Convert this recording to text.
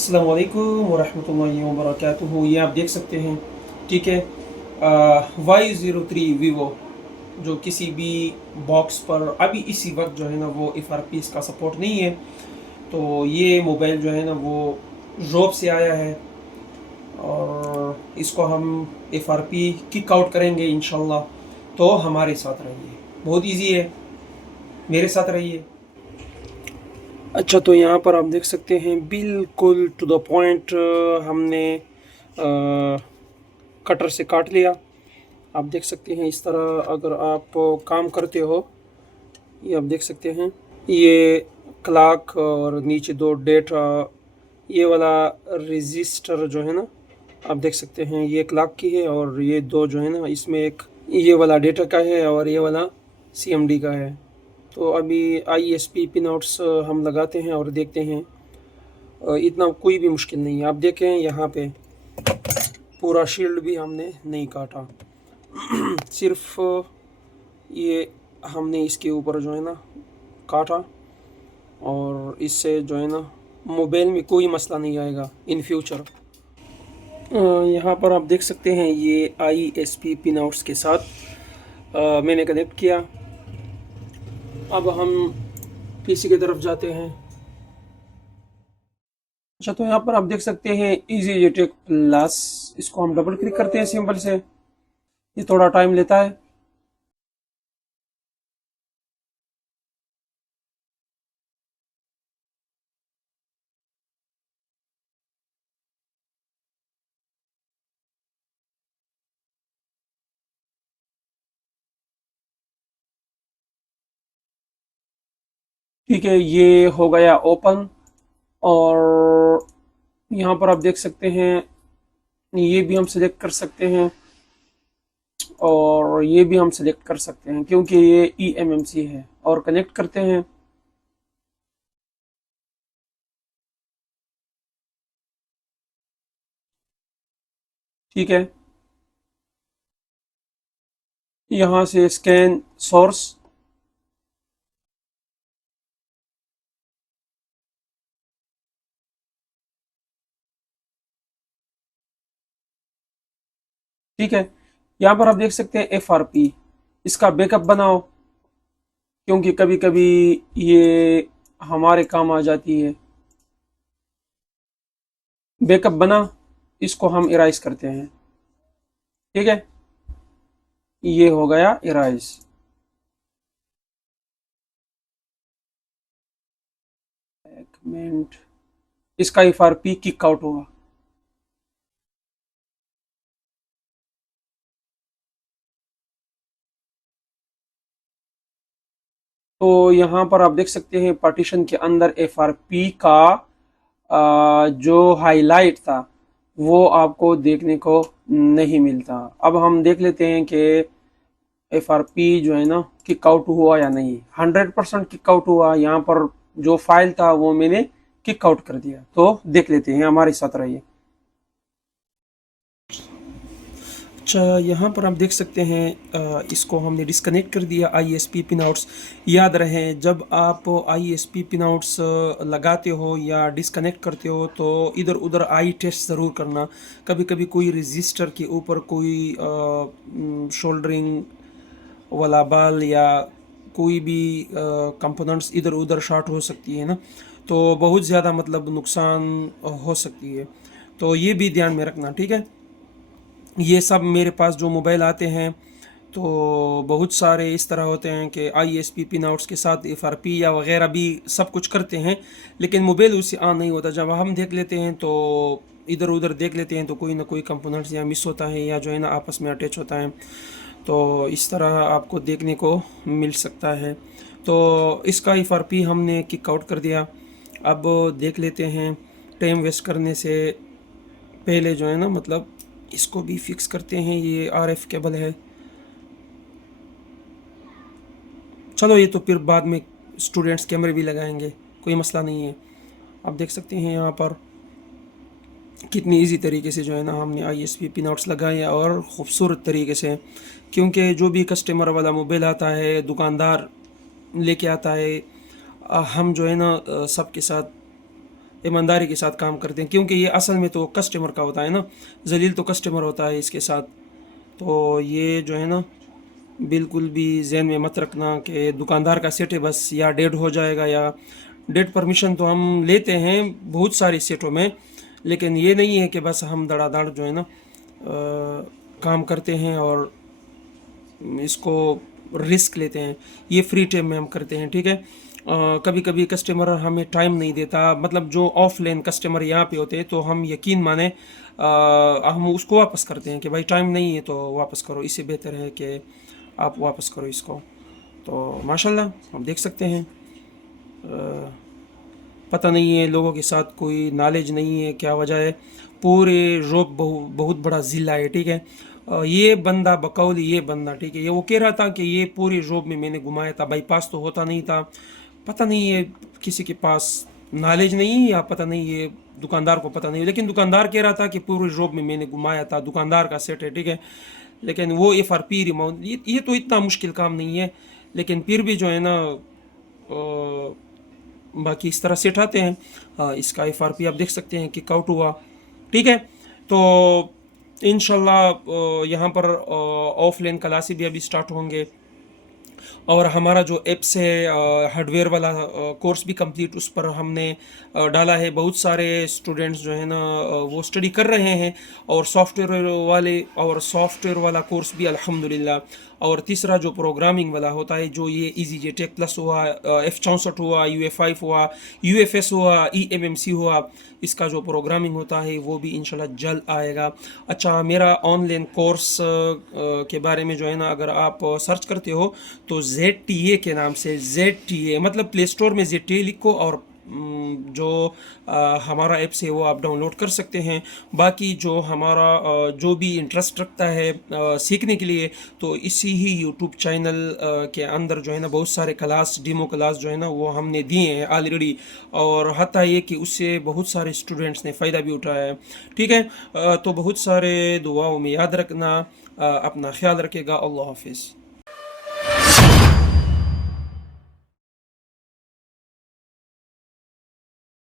अस्सलाम वालेकुम वरहमतुल्लाहि वबरकातुहू। ये आप देख सकते हैं, ठीक है। Y03 वीवो जो किसी भी बॉक्स पर अभी इसी वक्त जो है ना वो FRP इसका सपोर्ट नहीं है। तो ये मोबाइल जो है ना वो रोब से आया है और इसको हम FRP किक आउट करेंगे इंशाल्लाह। तो हमारे साथ रहिए, बहुत इजी है, मेरे साथ रहिए। अच्छा, तो यहाँ पर आप देख सकते हैं बिल्कुल टू द पॉइंट हमने कटर से काट लिया। आप देख सकते हैं इस तरह अगर आप काम करते हो, ये आप देख सकते हैं, ये क्लॉक और नीचे दो डेटा, ये वाला रजिस्टर जो है ना, आप देख सकते हैं ये क्लॉक की है और ये दो जो है ना इसमें एक ये वाला डेटा का है और ये वाला CMD का है। तो अभी ISP पिन आउट्स हम लगाते हैं और देखते हैं। इतना कोई भी मुश्किल नहीं है। आप देखें यहाँ पे पूरा शील्ड भी हमने नहीं काटा, सिर्फ ये हमने इसके ऊपर जो है ना काटा और इससे जो है ना मोबाइल में कोई मसला नहीं आएगा इन फ्यूचर। यहाँ पर आप देख सकते हैं ये ISP पिन आउट्स के साथ मैंने कनेक्ट किया। अब हम PC की तरफ जाते हैं। अच्छा, तो यहाँ पर आप देख सकते हैं इजी जेटेक प्लस, इसको हम डबल क्लिक करते हैं सिंपल से। ये थोड़ा टाइम लेता है। ठीक है, ये हो गया ओपन। और यहाँ पर आप देख सकते हैं ये भी हम सिलेक्ट कर सकते हैं और ये भी हम सिलेक्ट कर सकते हैं क्योंकि ये eMMC है। और कनेक्ट करते हैं। ठीक है, यहाँ से स्कैन सोर्स। ठीक है, यहाँ पर आप देख सकते हैं FRP, इसका बैकअप बनाओ क्योंकि कभी कभी ये हमारे काम आ जाती है। बैकअप बना, इसको हम इराइज करते हैं। ठीक है, ये हो गया इराइज। एक मिनट, इसका FRP किक आउट होगा। तो यहाँ पर आप देख सकते हैं पार्टीशन के अंदर FRP का जो हाईलाइट था वो आपको देखने को नहीं मिलता। अब हम देख लेते हैं कि FRP जो है ना किक आउट हुआ या नहीं। 100% किक आउट हुआ। यहाँ पर जो फाइल था वो मैंने किक आउट कर दिया। तो देख लेते हैं, हमारे साथ रहिए। अच्छा, यहाँ पर आप देख सकते हैं इसको हमने डिस्कनेक्ट कर दिया ISP पिन आउट्स। याद रहे जब आप ISP पिन आउट्स लगाते हो या डिस्कनेक्ट करते हो तो इधर उधर आई टेस्ट ज़रूर करना। कभी कभी कोई रजिस्टर के ऊपर कोई शोल्डरिंग वाला बाल या कोई भी कंपोनेंट्स इधर उधर शॉर्ट हो सकती है ना, तो बहुत ज़्यादा मतलब नुकसान हो सकती है। तो ये भी ध्यान में रखना, ठीक है। ये सब मेरे पास जो मोबाइल आते हैं तो बहुत सारे इस तरह होते हैं कि ISP पिन आउट्स के साथ FRP या वगैरह भी सब कुछ करते हैं, लेकिन मोबाइल उससे ऑन नहीं होता। जब हम देख लेते हैं तो इधर उधर देख लेते हैं तो कोई ना कोई कंपोनेंट्स या मिस होता है या जो है ना आपस में अटैच होता है। तो इस तरह आपको देखने को मिल सकता है। तो इसका FRP हमने किक आउट कर दिया। अब देख लेते हैं, टाइम वेस्ट करने से पहले जो है ना मतलब इसको भी फिक्स करते हैं। ये RF केबल है। चलो ये तो फिर बाद में स्टूडेंट्स कैमरे भी लगाएंगे, कोई मसला नहीं है। आप देख सकते हैं यहाँ पर कितनी इजी तरीके से जो है ना हमने ISP पिन आउट्स लगाए हैं और ख़ूबसूरत तरीके से। क्योंकि जो भी कस्टमर वाला मोबाइल आता है, दुकानदार लेके आता है, हम जो है ना सबके साथ ईमानदारी के साथ काम करते हैं, क्योंकि ये असल में तो कस्टमर का होता है ना, जलील तो कस्टमर होता है इसके साथ। तो ये जो है ना, बिल्कुल भी जहन में मत रखना कि दुकानदार का सेट है बस, या डेड हो जाएगा, या डेड परमिशन तो हम लेते हैं बहुत सारे सेटों में, लेकिन ये नहीं है कि बस हम धड़ाधड़ जो है ना काम करते हैं और इसको रिस्क लेते हैं। ये फ्री टाइम में हम करते हैं, ठीक है। कभी कभी कस्टमर हमें टाइम नहीं देता, मतलब जो ऑफलाइन कस्टमर यहाँ पे होते हैं, तो हम यकीन माने हम उसको वापस करते हैं कि भाई टाइम नहीं है तो वापस करो, इससे बेहतर है कि आप वापस करो इसको। तो माशाल्लाह आप देख सकते हैं, पता नहीं है लोगों के साथ कोई नॉलेज नहीं है, क्या वजह है। पूरे रोब बहुत बड़ा ज़िला है, ठीक है। ये बंदा बकौल ये बंदा, ठीक है, ये वो कह रहा था कि ये पूरे रोब में मैंने घुमाया था, बाईपास तो होता नहीं था। पता नहीं है किसी के पास नॉलेज नहीं है, या पता नहीं ये दुकानदार को पता नहीं, लेकिन दुकानदार कह रहा था कि पूरे रोब में मैंने घुमाया था, दुकानदार का सेट है, ठीक है। लेकिन वो FRP अमाउंट, ये तो इतना मुश्किल काम नहीं है, लेकिन फिर भी जो है ना बाकी इस तरह से उठाते हैं। हाँ, इसका FRP आप देख सकते हैं कि काउट हुआ, ठीक है। तो इंशाल्लाह यहाँ पर ऑफलाइन क्लासेस भी अभी स्टार्ट होंगे, और हमारा जो एप्स है हार्डवेयर वाला कोर्स भी कंप्लीट उस पर हमने डाला है। बहुत सारे स्टूडेंट्स जो है ना वो स्टडी कर रहे हैं, और सॉफ्टवेयर वाला कोर्स भी अल्हम्दुलिल्लाह। और तीसरा जो प्रोग्रामिंग वाला होता है, जो ये इजी जे टेक प्लस हुआ, F64 हुआ, UF5 हुआ, UFS हुआ, EMMC हुआ, इसका जो प्रोग्रामिंग होता है वो भी इंशाल्लाह जल्द आएगा। अच्छा, मेरा ऑनलाइन कोर्स के बारे में जो है ना, अगर आप सर्च करते हो तो ZTA के नाम से, ZTA मतलब प्ले स्टोर में ZTA लिखो, और जो हमारा ऐप्स है वो आप डाउनलोड कर सकते हैं। बाकी जो हमारा जो भी इंटरेस्ट रखता है सीखने के लिए, तो इसी ही यूट्यूब चैनल के अंदर जो है ना बहुत सारे क्लास, डेमो क्लास जो है ना वो हमने दिए हैं ऑलरेडी, और हत्ता ये कि उससे बहुत सारे स्टूडेंट्स ने फ़ायदा भी उठाया है, ठीक है। तो बहुत सारे दुआओं में याद रखना, अपना ख्याल रखेगा। अल्लाह हाफिज़।